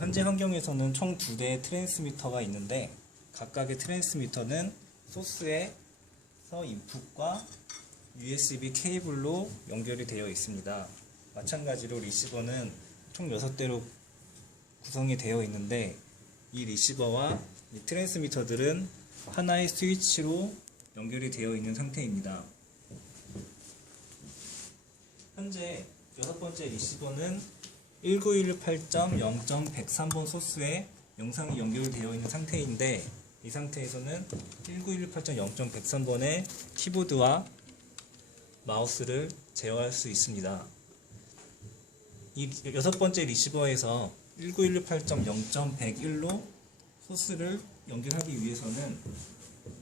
현재 환경에서는 총 2대의 트랜스미터가 있는데 각각의 트랜스미터는 소스에서 인풋과 USB 케이블로 연결이 되어 있습니다. 마찬가지로 리시버는 총 6대로 구성이 되어 있는데 이 리시버와 이 트랜스미터들은 하나의 스위치로 연결이 되어 있는 상태입니다. 현재 6번째 리시버는 19118.0.103번 소스에 영상이 연결되어 있는 상태인데 이 상태에서는 19118.0.103번의 키보드와 마우스를 제어할 수 있습니다. 이 6번째 리시버에서 19118.0.101로 소스를 연결하기 위해서는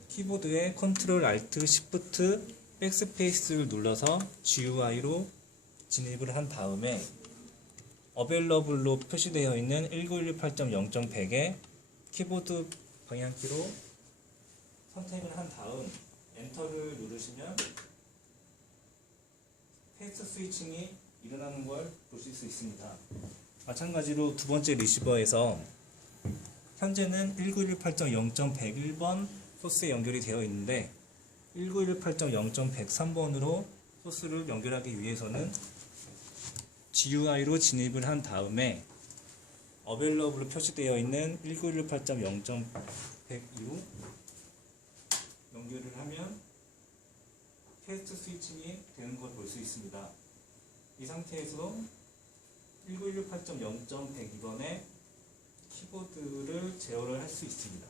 키보드에 컨트롤 알트 시프트 백스페이스를 눌러서 GUI로 진입을 한 다음에 어베일러블로 표시되어 있는 19118.0.100에 키보드 방향키로 선택을 한 다음 엔터를 누르시면 패스트 스위칭이 일어나는 걸 보실 수 있습니다. 마찬가지로 두 번째 리시버에서 현재는 19118.0.101번 소스에 연결이 되어 있는데 19118.0.103번으로 소스를 연결하기 위해서는 GUI로 진입을 한 다음에 어베일러블로 표시되어 있는 19118.0.102로 연결을 하면 패스트 스위칭이 되는 걸 볼 수 있습니다. 이 상태에서 19118.0.102번에 키보드를 제어를 할 수 있습니다.